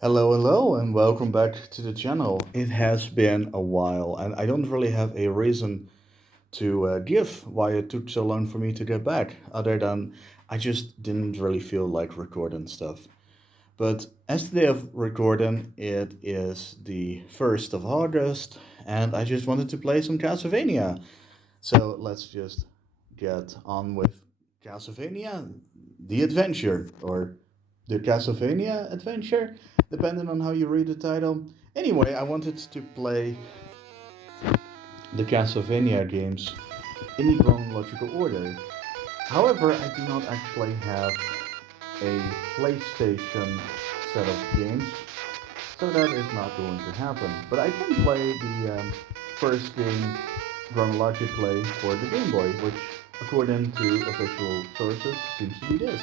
Hello, and welcome back to the channel. It has been a while, and I don't really have a reason to give why it took so long for me to get back, other than I just didn't really feel like recording stuff. But as the day of recording, it is the 1st of August, and I just wanted to play some Castlevania. So let's just get on with Castlevania, the adventure, or the Castlevania adventure, depending on how you read the title. Anyway, I wanted to play the Castlevania games in the chronological order. However, I do not actually have a PlayStation set of games, so that is not going to happen. But I can play the first game chronologically for the Game Boy, which, according to official sources, seems to be this.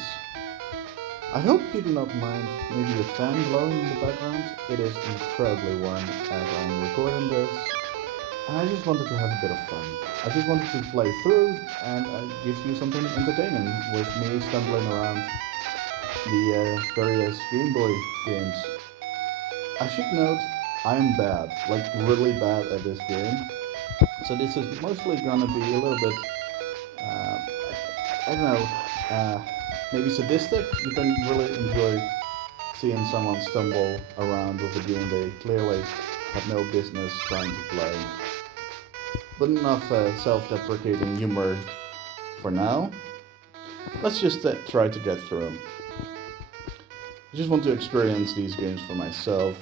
I hope you do not mind maybe a fan blowing in the background. It is incredibly warm as I'm recording this, and I just wanted to have a bit of fun. I just wanted to play through and give you something entertaining with me stumbling around the various Game Boy games. I should note, I am bad, like really bad at this game. So this is mostly gonna be a little bit, uh, I don't know, maybe sadistic. You can really enjoy seeing someone stumble around with a game they clearly have no business trying to play. But enough self-deprecating humor for now. Let's just try to get through 'em. I just want to experience these games for myself.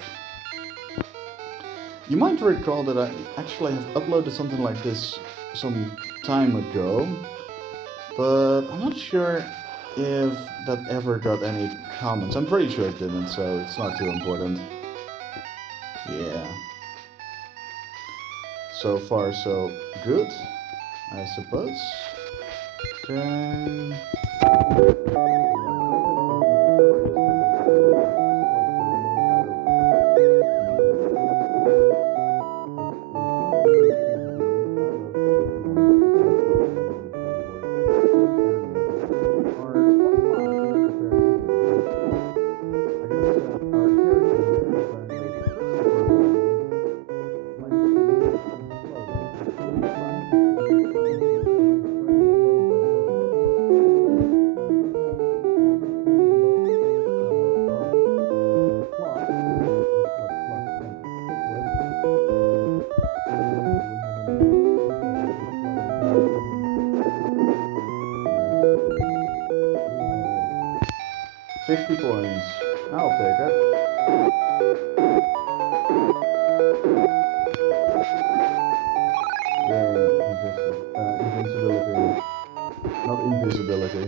You might recall that I actually have uploaded something like this some time ago, but I'm not sure if that ever got any comments. I'm pretty sure it didn't, so it's not too important. Yeah. So far, so good, I suppose. Okay. 50 points. I'll take it. Yay, invincibility. Not invisibility.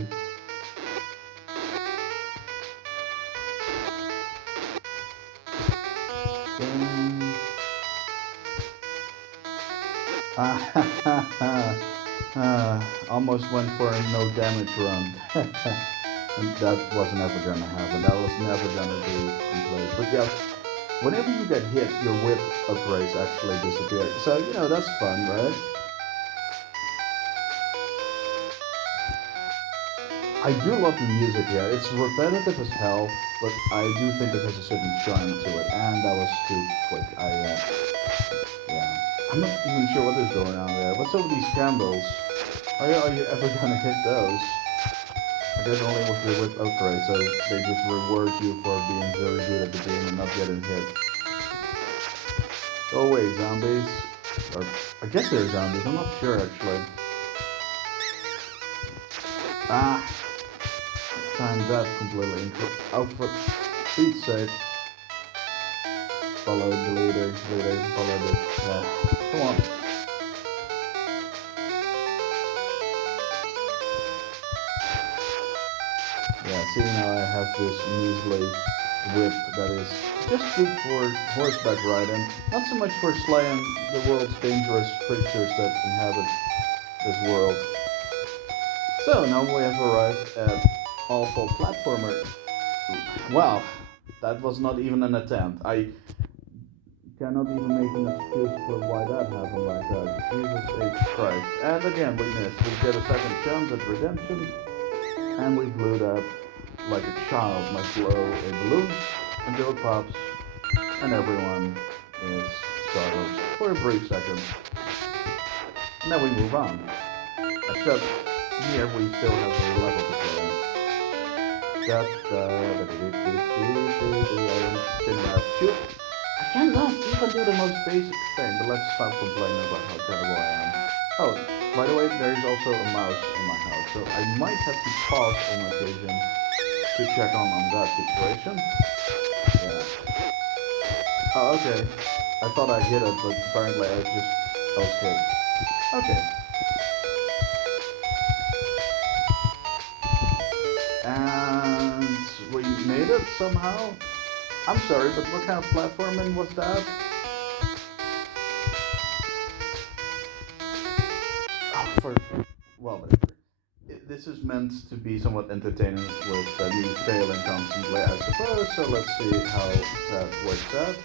Um, almost went for a no damage run. And that was never gonna happen. That was never gonna be complete. But yeah, whenever you get hit, your whip upgrades actually disappear. So, that's fun, right? I do love the music here. It's repetitive as hell, but I do think it has a certain charm to it. And that was too quick. Yeah. I'm not even sure what is going on there. What's over these candles? Are you ever gonna hit those? I guess only with the whip upgrade, so they just reward you for being very good at the game and not getting hit. Go away, zombies. Or, I guess they're zombies, I'm not sure actually. Ah, timed that completely out for Pete's sake. Follow the leader, follow the, come on. Yeah, see now I have this measly whip that is just good for horseback riding, not so much for slaying the world's dangerous creatures that inhabit this world. So now we have arrived at awful platformer. Wow, that was not even an attempt. I cannot even make an excuse for why that happened like that. Jesus H. Christ. And again, we missed. We get a second chance at redemption, and we blew that like a child might blow a balloon. until it pops and everyone is startled for a brief second. And then we move on. Except here we still have a level to play. Da, da, da, da, da, da, da, I cannot even do the most basic thing, but let's stop complaining about how terrible I am. Oh, by the way, there is also a mouse in my house, so I might have to pause on occasion to check on that situation. Yeah. Oh, okay. I thought I hit it, but apparently I was hit. Okay. And we made it somehow. I'm sorry, but what kind of platforming was that? Oh, for well, whatever. This is meant to be somewhat entertaining with me failing constantly, I suppose. So let's see how that works out.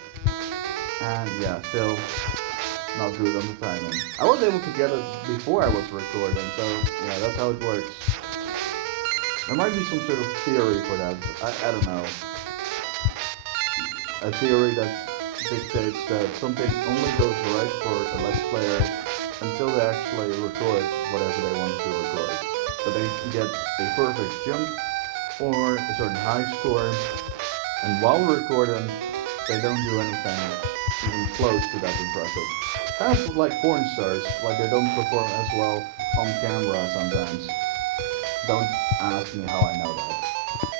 And yeah, still not good on the timing. I was able to get it before I was recording, so yeah, that's how it works. There might be some sort of theory for that. I don't know. A theory that dictates that something only goes right for a Let's Player until they actually record whatever they want to record. But they get a perfect jump or a certain high score, and while recording, they don't do anything even close to that impressive. Kind of like porn stars, like they don't perform as well on camera sometimes. Don't ask me how I know that,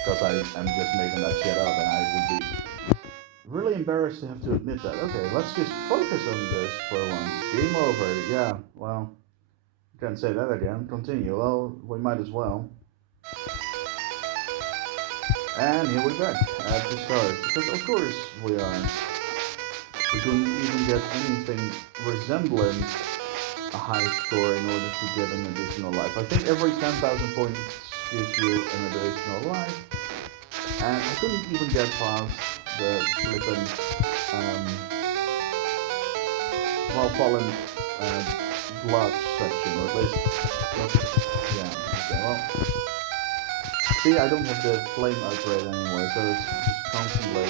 because I am just making that shit up, and I would be really embarrassed to have to admit that. Okay, let's just focus on this for once. Game over. Yeah, well, can't say that again. Continue. Well, we might as well. And here we're back at the start. Because of course we are. We couldn't even get anything resembling a high score in order to get an additional life. I think every 10,000 points gives you an additional life. And I couldn't even get past the flippin' um, while falling blood section, or at least, yeah, okay, well, see, I don't have the flame upgrade anymore, so it's just constantly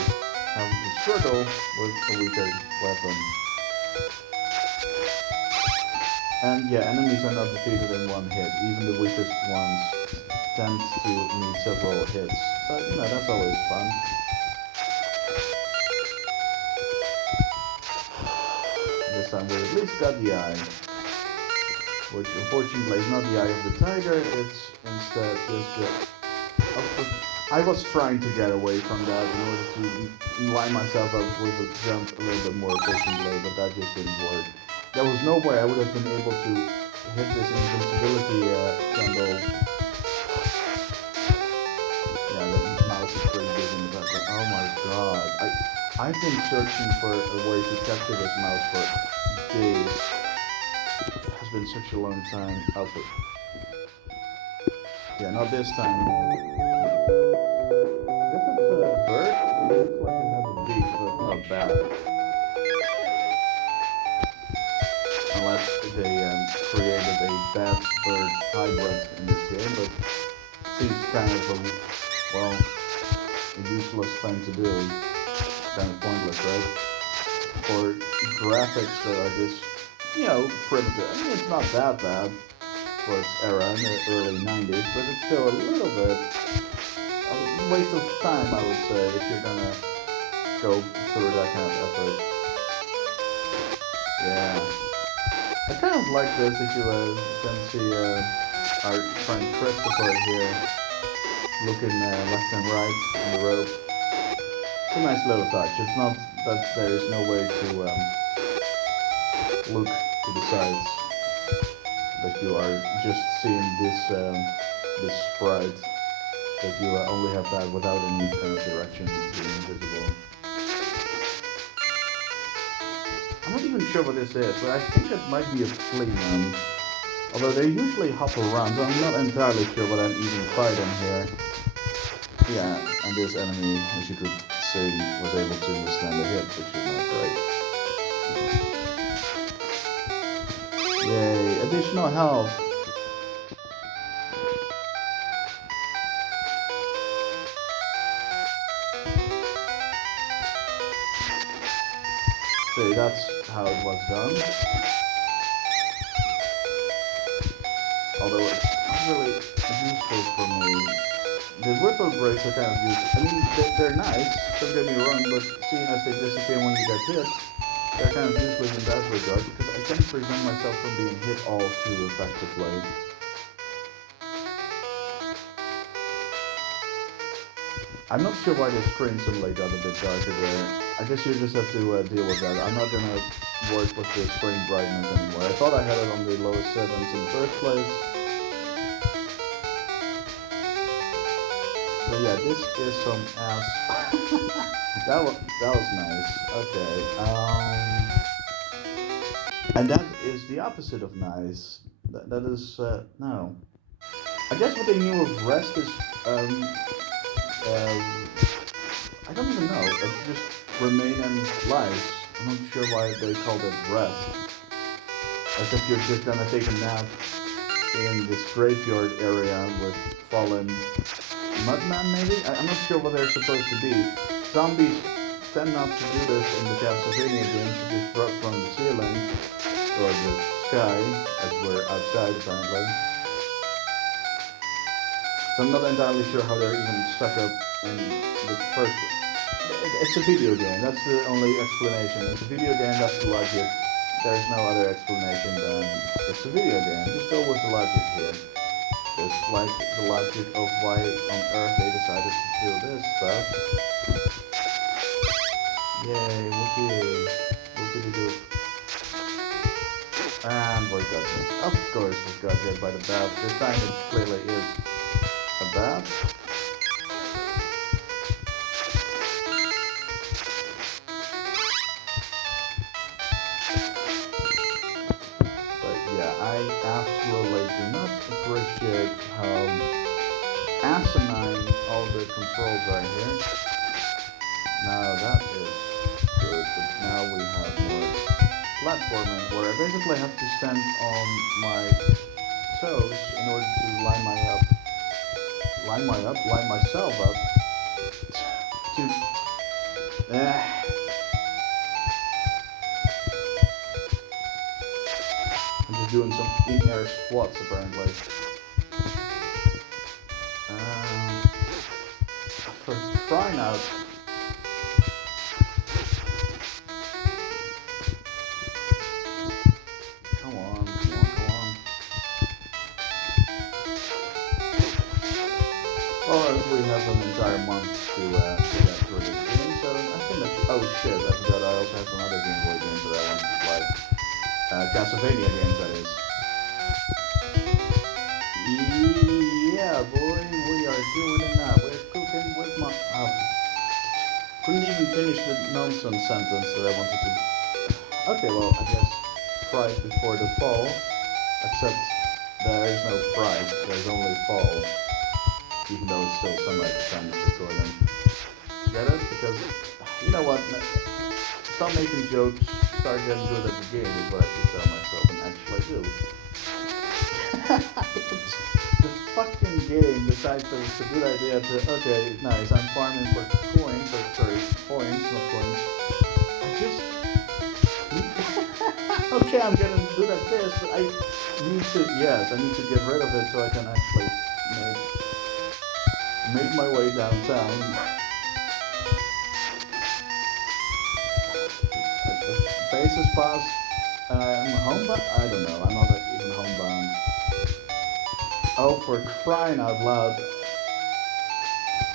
having to struggle with a weaker weapon. And yeah, enemies are not defeated in one hit, even the weakest ones tend to need several hits, so, you know, that's always fun. This time we at least got the eye, which unfortunately is not the eye of the tiger, it's instead just the... I was trying to get away from that in order to line myself up with a jump a little bit more efficiently, but that just didn't work. There was no way I would have been able to hit this invincibility candle. Yeah, the mouse is pretty big in the background. Oh my god. I've been searching for a way to capture this mouse for days. It has been such a long time. Outfit. Yeah, not this time. This is a bird. It looks like it has a beak, but not bad. Unless they created a bat bird hybrid in this game, but it seems kind of a useless thing to do. Kind of pointless, right? For graphics that are just, primitive. I mean, it's not that bad for its era in the early 90s, but it's still a little bit a waste of time, I would say, if you're gonna go through that kind of effort. Yeah. I kind of like this if you can see our friend Christopher here looking left and right on the rope. It's a nice little touch. It's not that there is no way to look to the sides, that you are just seeing this sprite, that you only have that without any kind of direction being visible. I'm not even sure what this is, but I think it might be a flea man. Although they usually hop around, so I'm not entirely sure what I'm even fighting here. Yeah, and this enemy, as you could see, was able to withstand a hit, which is not great. Yay, additional health. that's how it was done. Although it's not really useful for me. The ripple breaks are kind of useful. I mean, they're nice, don't get me wrong, but seeing as they disappear when you get hit, they're kind of useless in that regard because I can't prevent myself from being hit all too effectively. I'm not sure why the screen suddenly got a bit darker there. I guess you just have to deal with that. I'm not gonna work with the screen brightness anymore. I thought I had it on the lowest settings in the first place. But yeah, this is some ass. that was nice. Okay. And that is the opposite of nice. That is no. I guess what they knew of rest is um, I don't even know. It just remain in life. I'm not sure why they called it rest. As if you're just gonna take a nap in this graveyard area with fallen mudman, maybe? I'm not sure what they're supposed to be. Zombies tend not to do this in the Castlevania games. You just drop from the ceiling or the sky, as we're outside apparently. So I'm not entirely sure how they're even stuck up in the first. It's a video game. That's the only explanation. It's a video game. That's the logic. There's no other explanation than it's a video game. Just go with the logic here. Just like the logic of why on earth they decided to do this stuff. Yay! Whoopee! Whoopie doo. And we're got hit. Of course, we got hit by the bat. This time it clearly is a bat. I absolutely do not appreciate how asinine all the controls are here. Now that is good, but now we have more platforming where I basically have to stand on my toes in order to line myself up to I'm just doing some in-air squats apparently. For crying out. Come on. Well, we have an entire month to get through this game, so I think that's... Oh shit, I forgot I also have some other Game Boy games that I want to play. Castlevania games, that is. Yeah, boy, we are doing it now. We're cooking with my... couldn't even finish the nonsense sentence that I wanted to... Okay, well, I guess pride before the fall. Except there is no pride, there's only fall. Even though it's still sunlight at the time of recording. Get it? Because, you know what? Stop making jokes, start getting good at the game is what I should tell myself and actually do. The fucking game decides that it's a good idea to, okay, nice, I'm farming for coins, or sorry, points, not coins. Okay, I'm getting good at this, but I need to get rid of it so I can actually make my way downtown. Faces pass. I'm homebound? I don't know. I'm not even homebound. Oh, for crying out loud.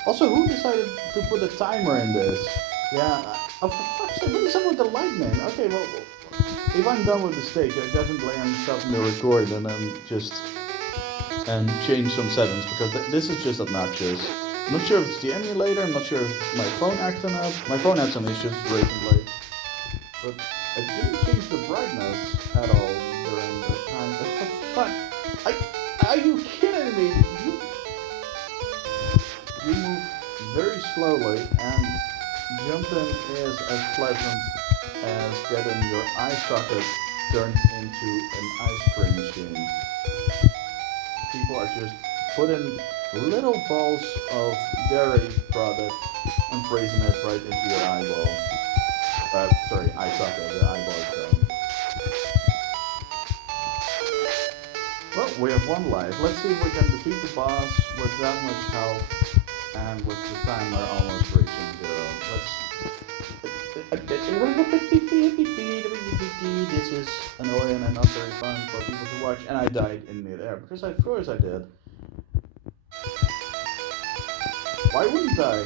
Also, who decided to put a timer in this? Yeah. Oh, for fuck's sake, what is up with the lightning? Okay, well, if I'm done with the stage, I definitely am stopping the record and then and change some settings because this is just obnoxious. I'm not sure if it's the emulator. I'm not sure if my phone acting up. My phone had some issues recently, but I didn't change the brightness at all during the time. What the fuck? Are you kidding me? You move very slowly, and jumping is as pleasant as getting your eye socket turned into an ice cream machine. People are just putting little balls of dairy product and freezing it right into your eyeball. Sorry, I suck at the eyeball thing. Well, we have one life. Let's see if we can defeat the boss with that much health and with the timer almost reaching zero. This is annoying and not very fun for people to watch, and I died in midair because of course I did. Why wouldn't I?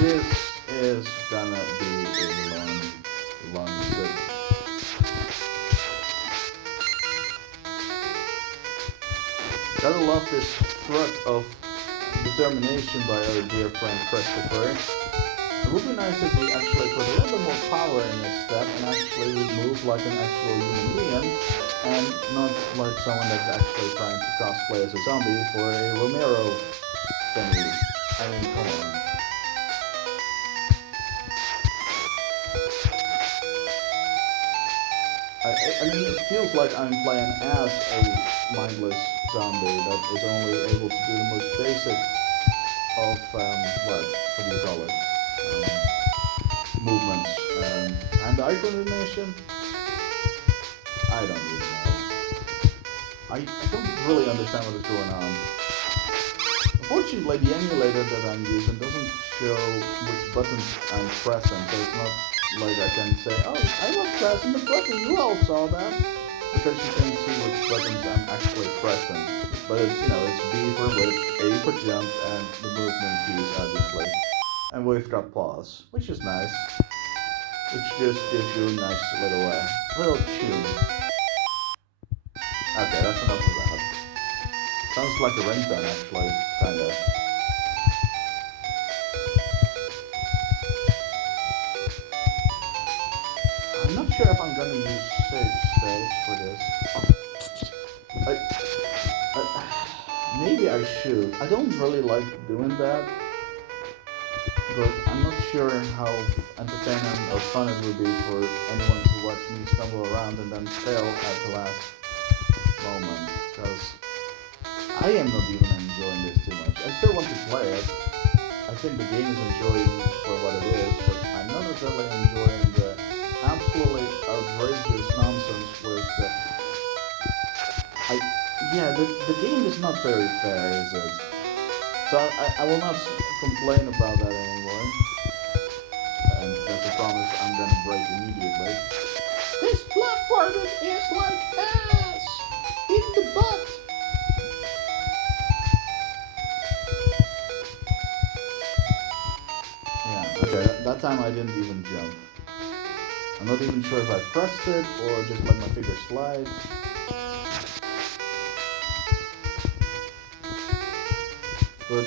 This is gonna be a long sit. Gotta love this threat of determination by our dear friend Christopher. It would be nice if we actually put a little bit more power in this step and actually move like an actual human being and not like someone that's actually trying to cosplay as a zombie for a Romero thingy. I mean, come on. I mean, it feels like I'm playing as a mindless zombie that is only able to do the most basic of, what do you call it? Movements. Hand-eye coordination? I don't really know. I don't really understand what is going on. Unfortunately, the emulator that I'm using doesn't show which buttons I'm pressing, so it's not like I can say, oh, I was pressing the button, you all saw that. Because you can see which buttons I'm actually pressing. But it's, it's B for whip, A for jump, and the movement keys, obviously. And we've got pause, which is nice. Which just gives you a nice little tune. Okay, that's enough of that. Sounds like a ringtone, actually, kinda. I'm not sure if I'm gonna use save stage for this. Maybe I should. I don't really like doing that, but I'm not sure how entertaining or fun it would be for anyone to watch me stumble around and then fail at the last moment, because I am not even enjoying this too much. I still want to play it. I think the game is enjoying for what it is, but I'm not necessarily enjoying the absolutely outrageous nonsense with the... the game is not very fair, is it? So I will not complain about that anymore. And that's a promise I'm gonna break immediately. This platforming is like ass! In the butt! Yeah, okay, that time I didn't even jump. I'm not even sure if I pressed it or just let my finger slide. But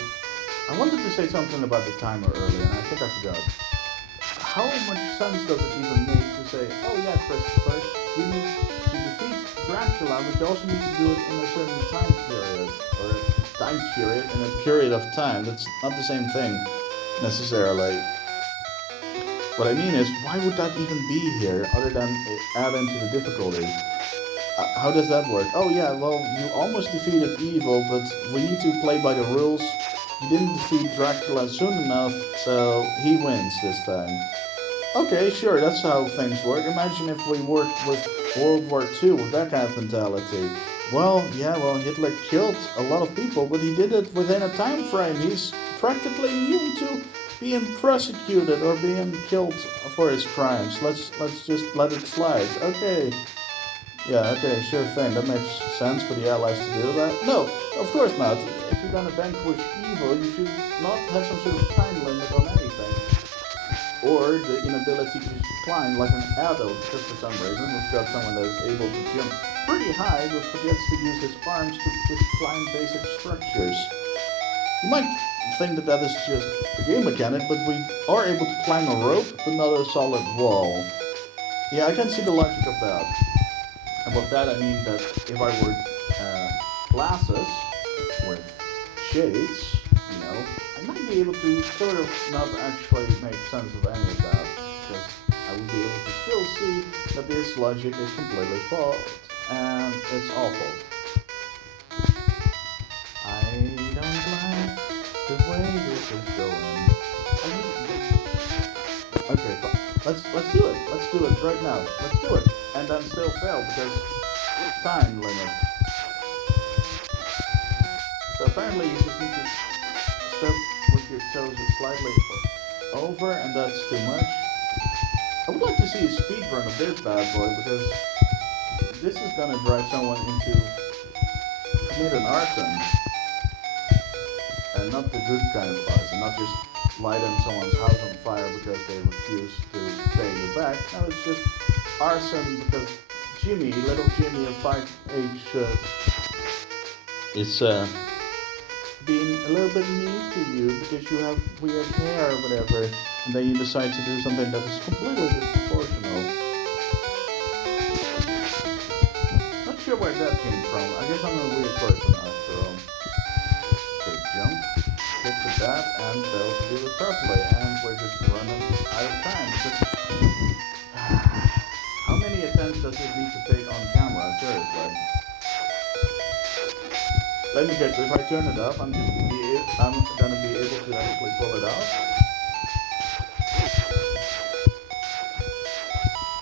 I wanted to say something about the timer earlier, and I think I forgot. How much sense does it even make to say, oh yeah, Christopher, you need to defeat Dracula, but you also need to do it in a certain time period, or time period in a period of time? That's not the same thing, necessarily. What I mean is, why would that even be here, other than adding to the difficulty? How does that work? Oh yeah, well, you almost defeated evil, but we need to play by the rules. You didn't defeat Dracula soon enough, so he wins this time. Okay, sure, that's how things work. Imagine if we worked with World War II with that kind of mentality. Well, Hitler killed a lot of people, but he did it within a time frame. He's practically immune to being prosecuted or being killed for his crimes. Let's just let it slide. Okay. Yeah, okay, sure thing. That makes sense for the Allies to do that. No, of course not. If you're gonna vanquish evil, you should not have some sort of time limit on anything. Or the inability to just climb like an adult, because for some reason we've got someone that is able to jump pretty high but forgets to use his arms to just climb basic structures. You might think that that is just a game mechanic, but we are able to climb a rope but not a solid wall. Yeah, I can see the logic of that. And with that I mean that if I were glasses with shades, I might be able to sort of not actually make sense of any of that, because I would be able to still see that this logic is completely false, and it's awful. I don't like the way this is going. Let's do it. Let's do it right now. Let's do it. And then still fail because time limit. So apparently you just need to step with your toes slightly over, and that's too much. I would like to see a speed run of this bad boy because this is gonna drive someone into commit an arson, and not the good kind of arson, not just lighting someone's house on fire because they refuse to pay you back. No, it's just arson because Jimmy, little Jimmy of 5H, is being a little bit mean to you because you have weird hair or whatever, and then you decide to do something that is completely disproportional. Not sure where that came from. I guess I'm a weird person after all. Okay, jump, hit the that, and fail to do it properly, and we're just running out of time. How many attempts does it need to take on camera? Seriously. Let me guess, if I turn it up, I'm gonna be able to actually pull it out.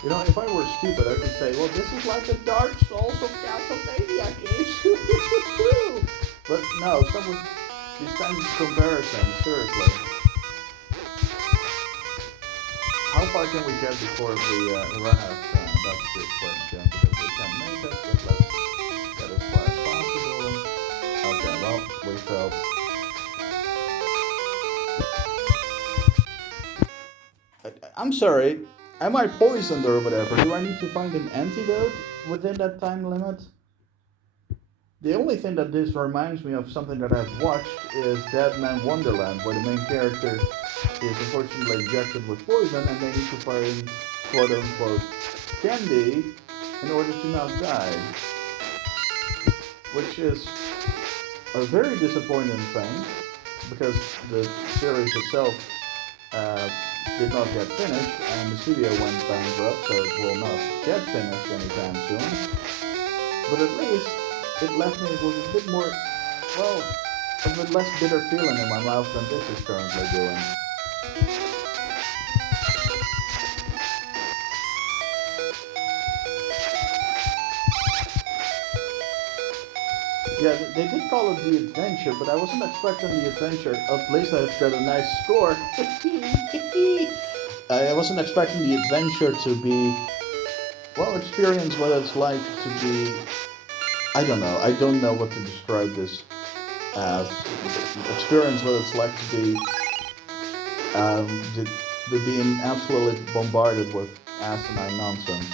You know, if I were stupid, I could say, well, this is like the Dark Souls of Castlevania games. But no, some of these kinds of comparisons, seriously. How far can we get before we run out of time? That's the question, because we can make it, but let's get as far as possible. Okay, well, we failed. I'm sorry, am I poisoned or whatever? Do I need to find an antidote within that time limit? The only thing that this reminds me of something that I've watched is Dead Man Wonderland, where the main character is unfortunately injected with poison and they need to find quote unquote candy in order to not die. Which is a very disappointing thing because the series itself uh, did not get finished and the studio went bankrupt, so it will not get finished anytime soon. But at least it left me with a bit more, well, a bit less bitter feeling in my mouth than this is currently doing. Yeah, they did call it the adventure, but I wasn't expecting the adventure. At least I've got a nice score. I wasn't expecting the adventure to be, well, experience what it's like to be. I don't know. I don't know what to describe this as. Experience what it's like to be, um, the being absolutely bombarded with asinine nonsense.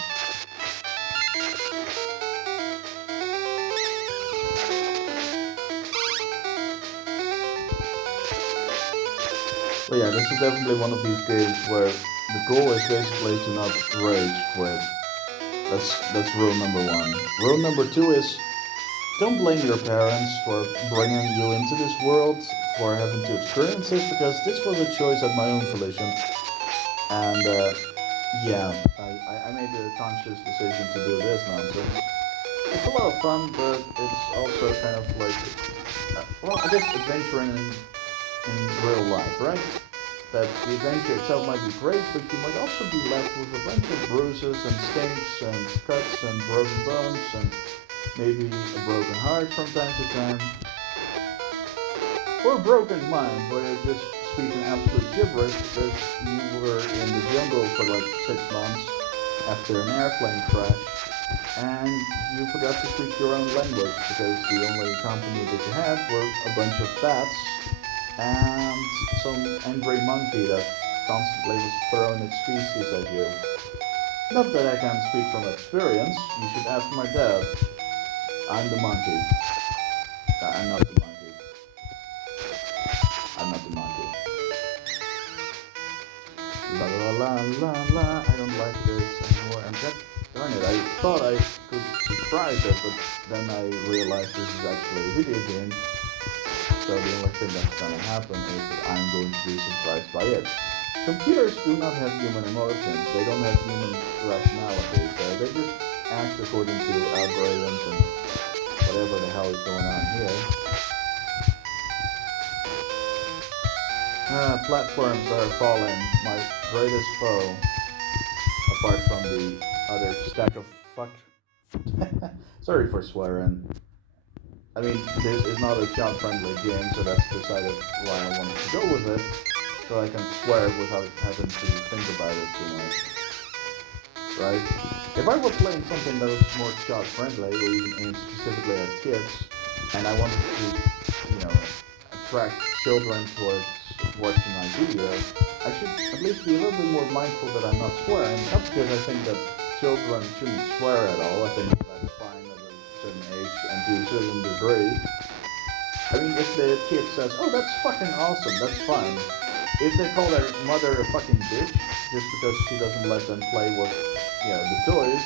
But yeah, this is definitely one of these games where the goal is basically to not rage quit. That's rule number one. Rule number two is don't blame your parents for bringing you into this world, for having to experience this, because this was a choice at my own volition. And yeah, I made a conscious decision to do this nonsense. It's a lot of fun, but it's also kind of like, well, I guess adventuring in real life, right? That the adventure itself might be great, but you might also be left with a bunch of bruises and stinks and cuts and broken bones and maybe a broken heart from time to time. Or a broken mind where you're just speaking absolute gibberish because you were in the jungle for like 6 months after an airplane crash and you forgot to speak your own language because the only company that you had were a bunch of bats and some angry monkey that constantly was throwing its feces at you. Not that I can speak from experience, you should ask my dad. I'm the monkey. I'm not the monkey. I'm not the monkey. La la la la la, I don't like this anymore. And that, darn it, I thought I could surprise it, but then I realized this is actually a video game. So the only thing that's gonna happen is that I'm going to be surprised by it. Computers do not have human emotions. They don't have human rationality. So they just act according to algorithms and whatever the hell is going on here. Platforms are falling, my greatest foe. apart from the other stack of fuck. Sorry for swearing. I mean, this is not a child-friendly game, so that's decided why I wanted to go with it, so I can swear without having to think about it too much. Right? If I were playing something that was more child-friendly, or even aimed specifically at kids, and I wanted to, attract children towards watching my video, I should at least be a little bit more mindful that I'm not swearing. Not because I think that children shouldn't swear at all. I think that's fine at a certain age and to a certain degree. I mean, if the kid says, "Oh, that's fucking awesome," that's fine. If they call their mother a fucking bitch just because she doesn't let them play with, the toys,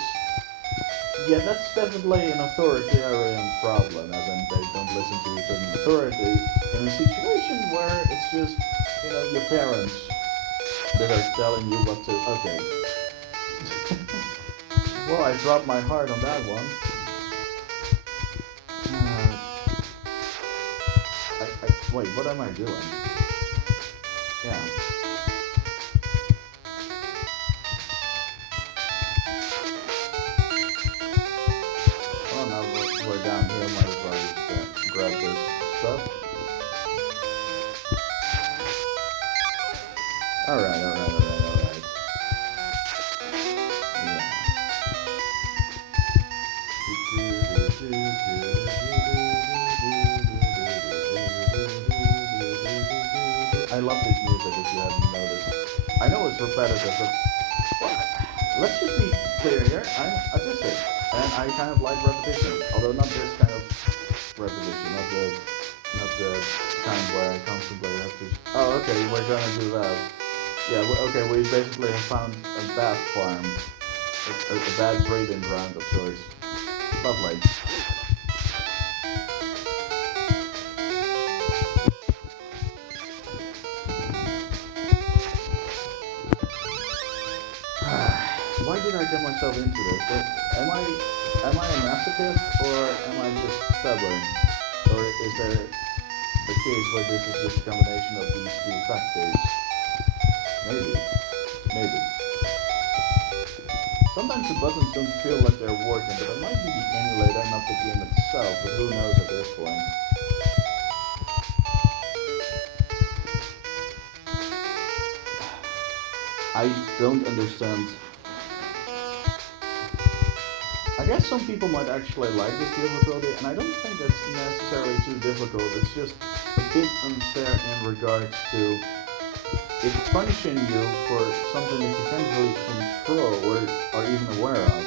yeah, that's definitely an authoritarian problem, as in they don't listen to a certain authority in a situation where it's just, your parents that are telling you what to. Okay. Well, I dropped my heart on that one. Wait, what am I doing? Yeah. Oh, now we're down here. Might as well just grab this stuff. Alright. I love this music if you haven't noticed. I know it's repetitive, but let's just be clear here. I'm autistic, and I kind of like repetition. Although not this kind of repetition, not the kind where I constantly have to. Oh, okay, we're gonna do that. Yeah, okay, we basically have found a bat farm, a bad breeding ground of sorts. Lovely. Why did I get myself into this? Am I a masochist or am I just stubborn? Or is there a case where this is just a combination of these two factors? Maybe. Sometimes the buttons don't feel like they're working, but it might be the emulator, not the game itself, but who knows at this point. I don't understand. I guess some people might actually like this difficulty, and I don't think it's necessarily too difficult. It's just a bit unfair in regards to it punishing you for something that you can't really control or are even aware of.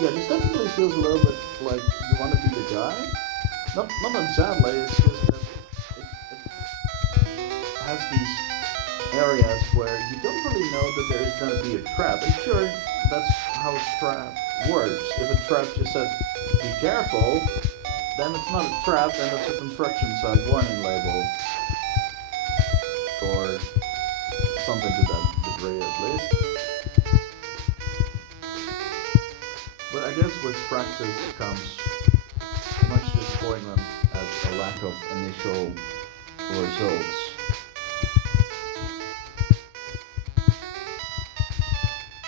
Yeah, this definitely feels a little bit like you want to be the guy. Not unsadly, it's just that it has these areas where you don't really know that there is going to be a trap. And sure, that's how a trap works. If a trap just said, be careful, then it's not a trap, then it's a construction site warning label. Or something to that degree at least. But I guess with practice comes much disappointment at a lack of initial results.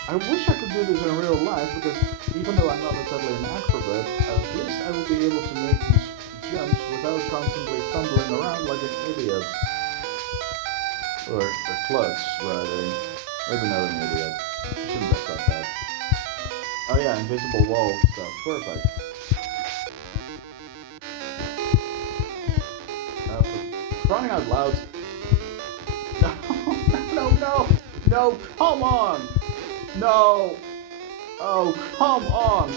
I wish I could do this in real life because even though I'm not exactly an acrobat, at least I will be able to make these jumps without constantly fumbling around like an idiot. Or a klutz, rather. Maybe not an idiot. I shouldn't have said that. Oh yeah, invisible wall stuff. Perfect. For crying out loud. No, come on! No! Oh, come on!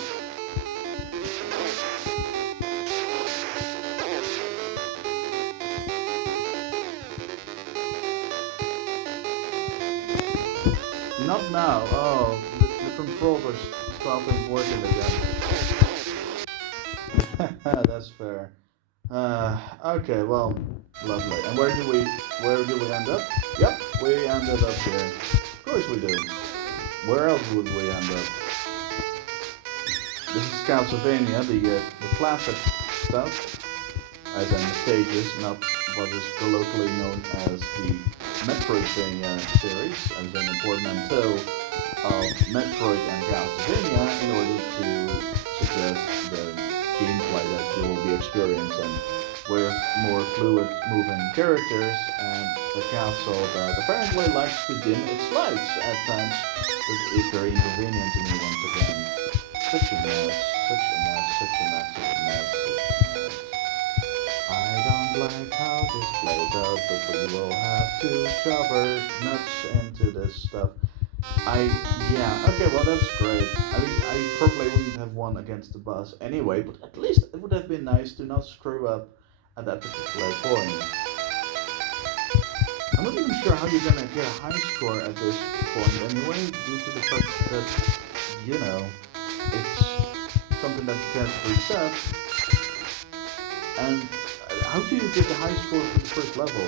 Not now. Oh, the controls are stopping working again. That's fair. Okay, well, lovely. And where do we end up? Yep, we ended up here. Of course we do. Where else would we end up? This is Castlevania, the classic stuff, as in stages, not what is colloquially known as the Metroidvania series, as in a portmanteau of Metroid and Castlevania in order to suggest the gameplay that you will be experiencing with more fluid moving characters and a castle that apparently likes to dim its lights at times, which is very inconvenient to me once again. Such a mess, such a mess, such a mess, such a mess, such a mess. I don't like how this plays out, but we will have to cover nuts into this stuff. I yeah, okay, well that's great. I mean, I probably wouldn't have won against the boss anyway, but at least it would have been nice to not screw up at that particular point. I'm not even sure how you're gonna get a high score at this point anyway, due to the fact that it's something that gets reset. And how do you get a high score for the first level?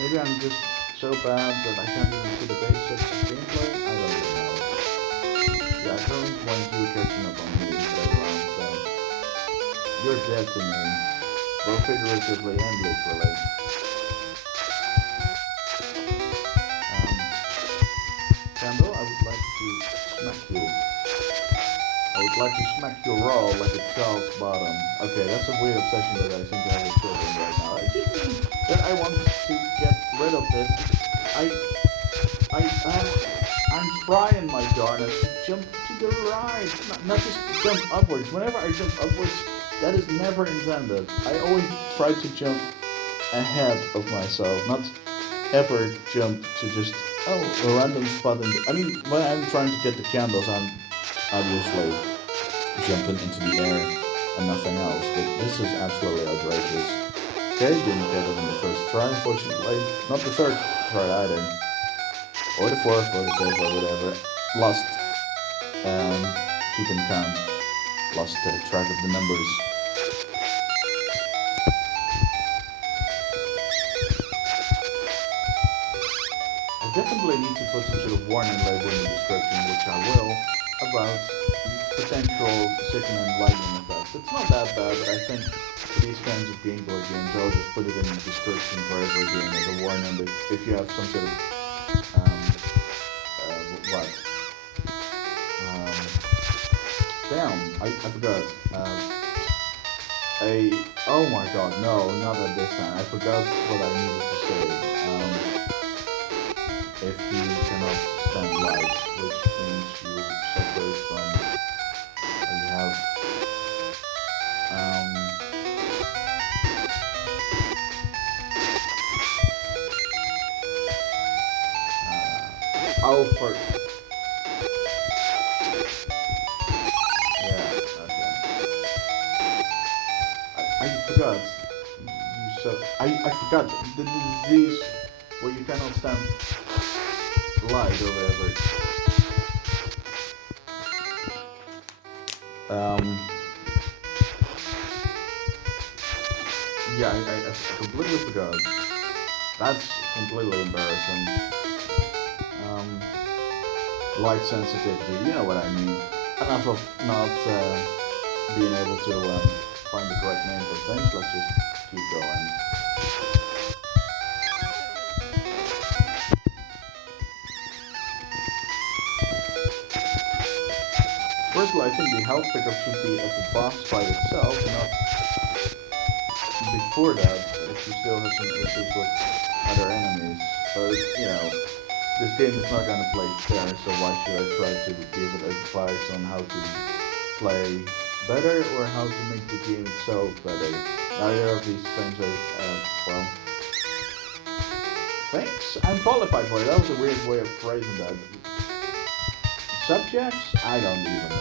Maybe I'm just so bad that I can't even see the basics of gameplay. I don't even know. Yeah, I don't want you catching up on me later on, so you're dead to me, both figuratively and literally. Candle, I would like to smack you. I would like to smack your raw like a child's bottom. Okay, that's a weird obsession that I seem to have with children right now. It just means that I want to get rid of this. I, I'm trying my darnest to jump to the right, not just jump upwards. Whenever I jump upwards, that is never intended. I always try to jump ahead of myself, not ever jump to just a random spot. I mean, when I'm trying to get the candles, I'm obviously jumping into the air and nothing else. But this is absolutely outrageous. Okay, didn't get it in the first try, unfortunately. Not the third try either. Or the fourth, or the fifth, or whatever. Lost, keeping count. Lost track of the numbers. I definitely need to put some sort of warning label in the description, which I will, about potential sickening lightning effects. It's not that bad, but I think for these kinds of Game Boy games, I'll just put it in the description for every game as a warning that if you have some sort of um, what? Um, I forgot. Oh my god, no, not at this time. I forgot what I needed to say. If you cannot stand light, which means you suffer from, you have, for, yeah, okay. I forgot. I forgot the disease where you cannot stand light or whatever. Um, yeah, I completely forgot. That's completely embarrassing. Um, Light sensitivity, you know what I mean. Enough of not being able to find the correct name for things. Let's just keep going. Personally, I think the health pickup should be at the boss fight itself, not before that, if you still have some issues with other enemies. But, this game is not going to play fair, so why should I try to give it advice on how to play better or how to make the game itself better? Neither of these things are, well, thanks. I'm qualified for it. That was a weird way of phrasing that. Subjects? I don't even know.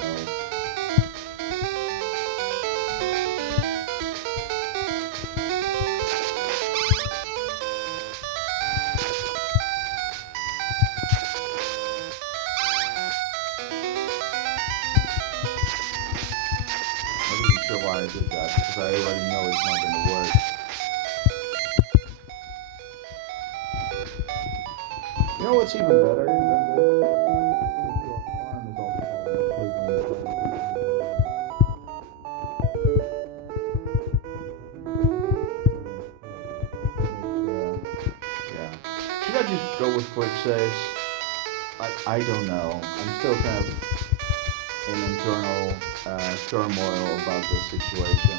I'm not even sure why I did that, because I already know it's not going to work. You know what's even better than this? If your arm is also falling asleep when you try to yeah. Should I just go with quick saves? I don't know. I'm still kind of in internal turmoil about this situation.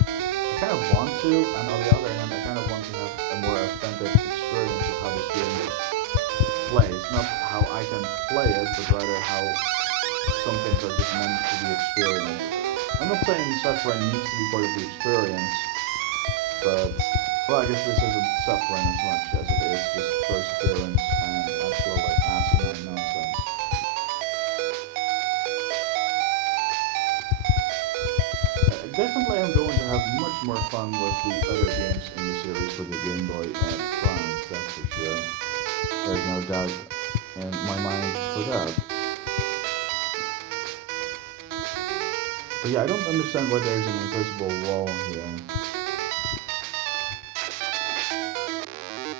I kind of want to, and on the other hand, I kind of want to have a more authentic experience of how this game plays. Not how I can play it, but rather how some things are just meant to be experienced. I'm not saying suffering needs to be part of the experience, but well, I guess this isn't suffering as much as it is just perseverance and actual like asinine nonsense. Definitely, I'm going to have much more fun with the other games in the series for the Game Boy Advance. That's for sure. There's no doubt in my mind for that. But yeah, I don't understand why there's an invisible wall here.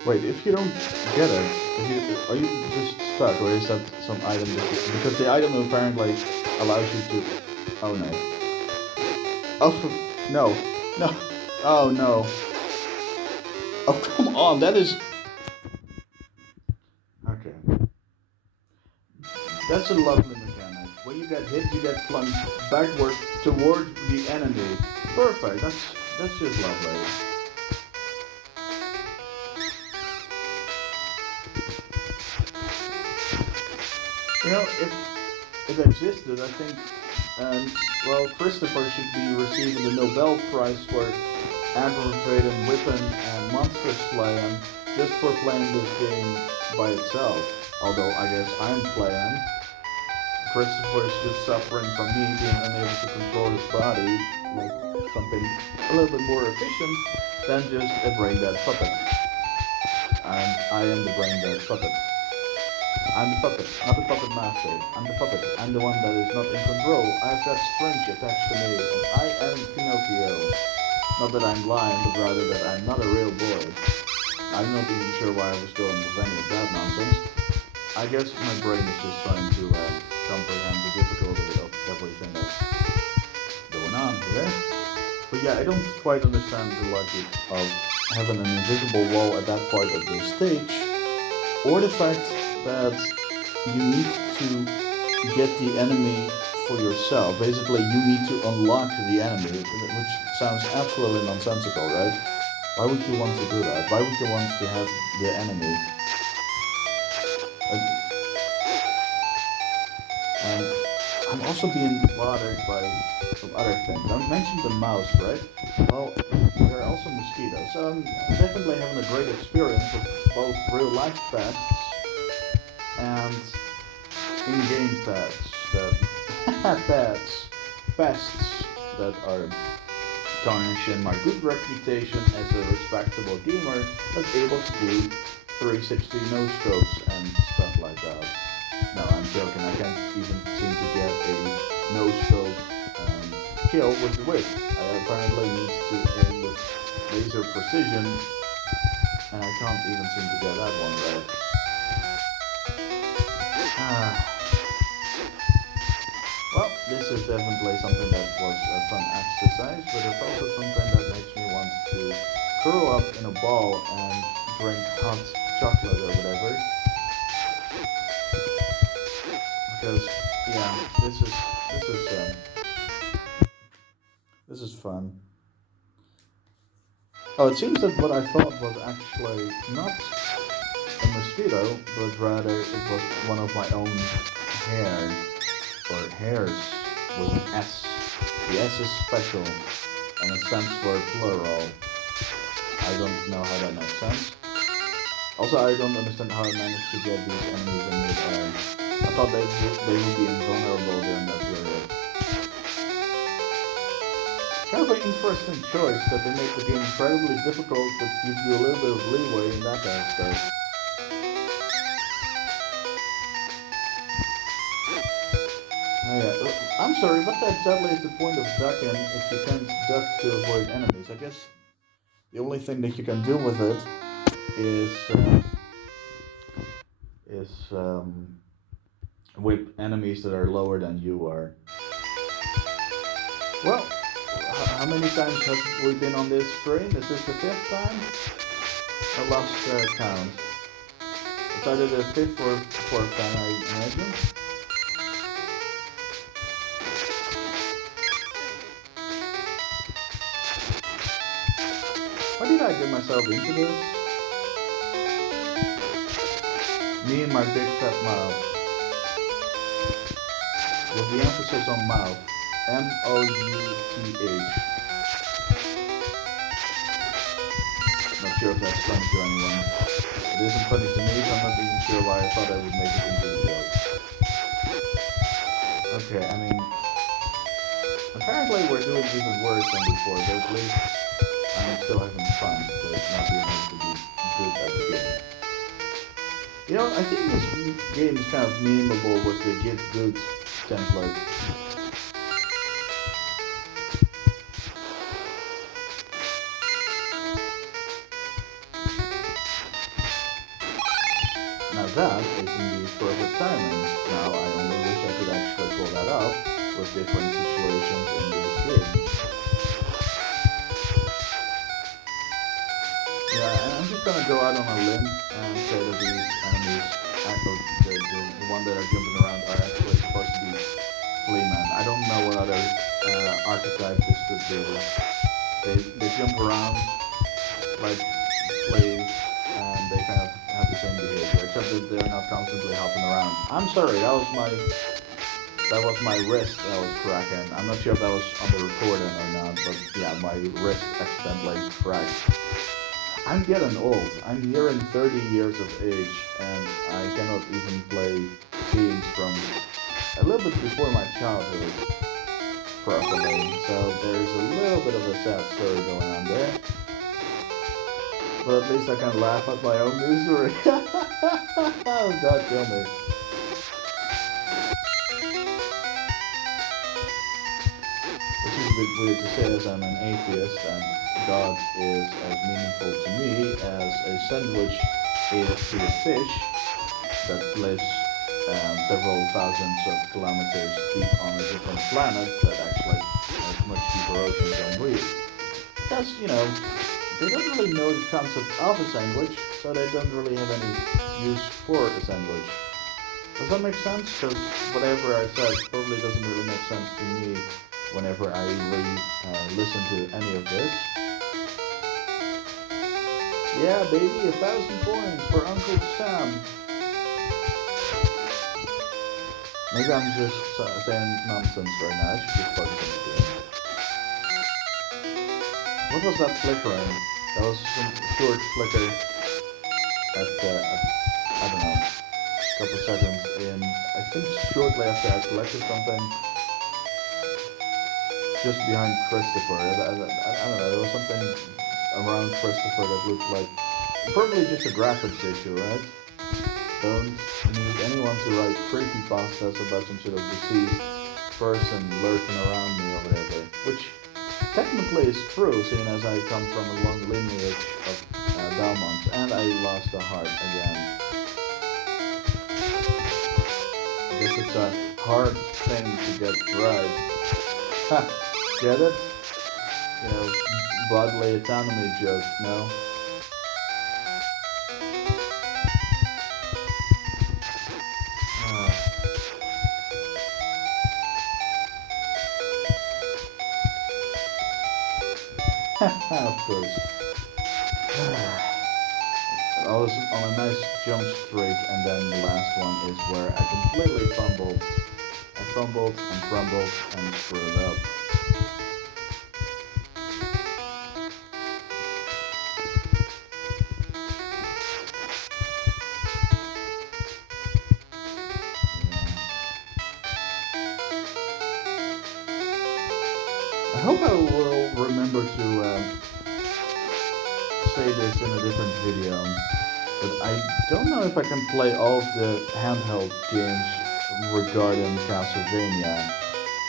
Wait, if you don't get it, are you just stuck, or is that some item that because the item apparently allows you to... Oh no. Oh, no. No. Oh no. Oh, come on, that is... Okay. That's a lovely mechanic. When you get hit, you get flung backward toward the enemy. Perfect, that's just lovely. You know, if it existed, I think, well, Christopher should be receiving the Nobel Prize for aggravated weapon and monster slaying just for playing this game by itself. Although I guess I'm playing. Christopher is just suffering from me being unable to control his body, like something a little bit more efficient than just a brain dead puppet. And I am the brain dead puppet. I'm the puppet, not the puppet master. I'm the puppet. I'm the one that is not in control. I've got strings attached to me, and I am Pinocchio. Not that I'm blind, but rather that I'm not a real boy. I'm not even sure why I was going with any of that nonsense. I guess my brain is just trying to comprehend the difficulty of everything that's going on here. But yeah, I don't quite understand the logic of having an invisible wall at that point of the stage, or the fact that you need to get the enemy for yourself. Basically, you need to unlock the enemy, which sounds absolutely nonsensical, right? Why would you want to do that? Why would you want to have the enemy? And I'm also being bothered by some other things. I mentioned the mouse, right? Well, there are also mosquitoes. So I'm definitely having a great experience with both real life pests and in-game pets that pests that are tarnishing my good reputation as a respectable gamer that's able to do 360 no scopes and stuff like that. No, I'm joking. I can't even seem to get a no scope kill with the whip. I apparently need to aim with laser precision, and I can't even seem to get that one right. Well, this is definitely something that was a fun exercise, but it's also something that makes me want to curl up in a ball and drink hot chocolate or whatever. Because yeah, this is fun. Oh, it seems that what I thought was actually not a mosquito, but rather it was one of my own hair, or hairs with an S. The S is special, and it stands for plural. I don't know how that makes sense. Also, I don't understand how I managed to get these enemies in mid-air. I thought they would be invulnerable during that period. Kind of an interesting choice that they make the game incredibly difficult, but gives you a little bit of leeway in that aspect. Oh yeah, I'm sorry, what exactly is the point of ducking if you can't duck to avoid enemies? I guess the only thing that you can do with it is whip enemies that are lower than you are. Well, how many times have we been on this train? Is this the fifth time? I lost count. started a fifth or fourth time, I imagine. Why did I get myself into this? Me and my big fat mouth. With the emphasis on mouth. M-O-U-T-H. Not sure if that's funny to anyone. It isn't funny to me, so I'm not even sure why I thought I would make it into the joke. Okay, I mean, apparently we're doing even worse than before, but at least I'm still having fun, but it's not being able to be good at the game. You know, I think this game is kind of memeable with the get good template. Now that is indeed perfect timing. Now I only wish I could actually pull that off with different situations in this game. Yeah, and I'm just gonna go out on a limb and say that these enemies, the one that are jumping around, are actually supposed to be Fleaman. I don't know what other archetype this could be. They jump around like fleas, and they kind of have the same behavior, except that they're not constantly hopping around. I'm sorry, that was my wrist that was cracking. I'm not sure if that was on the recording or not, but yeah, my wrist accidentally cracked. I'm getting old. I'm nearing 30 years of age, and I cannot even play games from a little bit before my childhood properly. So there's a little bit of a sad story going on there. But at least I can laugh at my own misery. Oh God, kill me. Which is a bit weird to say as I'm an atheist and God is as meaningful to me as a sandwich is to a fish that lives several thousands of kilometers deep on a different planet that actually has much deeper oceans than we. Because, you know, they don't really know the concept of a sandwich, so they don't really have any use for a sandwich. Does that make sense? Because whatever I said probably doesn't really make sense to me whenever I listen to any of this. Yeah, baby, 1,000 points for Uncle Sam. Maybe I'm just saying nonsense right now. I should just focus on the game. What was that flickering? That was some short flicker at I don't know, a couple seconds in. I think shortly after I collected something just behind Christopher. I don't know. There was something around Christopher that looked like probably just a graphics issue, right? Don't need anyone to write creepypastas about some sort of deceased person lurking around me or whatever. Which technically is true, seeing as I come from a long lineage of Belmonts, and I lost a heart again. I guess it's a hard thing to get right. Ha! Get it? You know, bodily autonomy joke, no? Of course. I was on a nice jump streak, and then the last one is where I completely fumbled. I fumbled and crumbled and screwed up. I hope I will remember to say this in a different video, but I don't know if I can play all of the handheld games regarding Castlevania,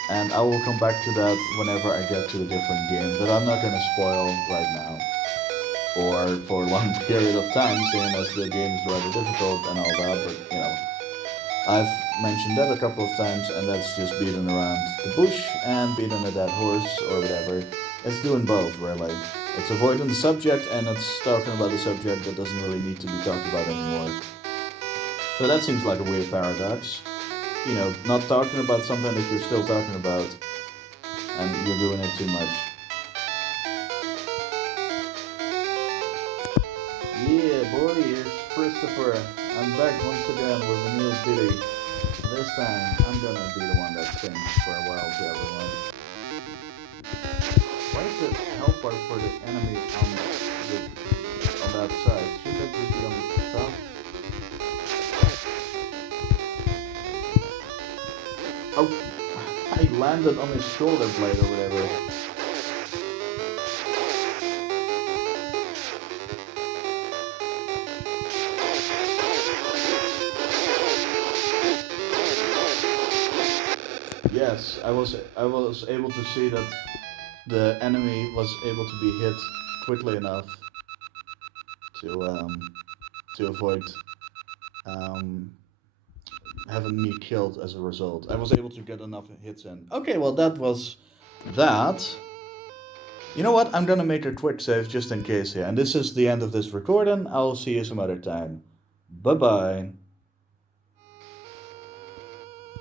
and I will come back to that whenever I get to the different games that I'm not going to spoil right now, or for a long period of time, seeing as the game is rather difficult and all that, but you know, I've mentioned that a couple of times, and that's just beating around the bush and beating a dead horse or whatever. It's doing both, really. It's avoiding the subject, and it's talking about the subject that doesn't really need to be talked about anymore. So that seems like a weird paradox. You know, not talking about something that you're still talking about, and you're doing it too much. Yeah, boy, here's Christopher. I'm back once again with a new ditty. This time, I'm gonna be the one that sings for a while to everyone. Why is the help bar for the enemy on that side? Shouldn't that just be on the top? Oh, I landed on his shoulder blade or whatever. Yes, I was able to see that the enemy was able to be hit quickly enough to to avoid um, having me killed as a result. I was able to get enough hits in. Okay, well that was that. You know what? I'm gonna make a quick save just in case here. And this is the end of this recording. I'll see you some other time. Bye bye.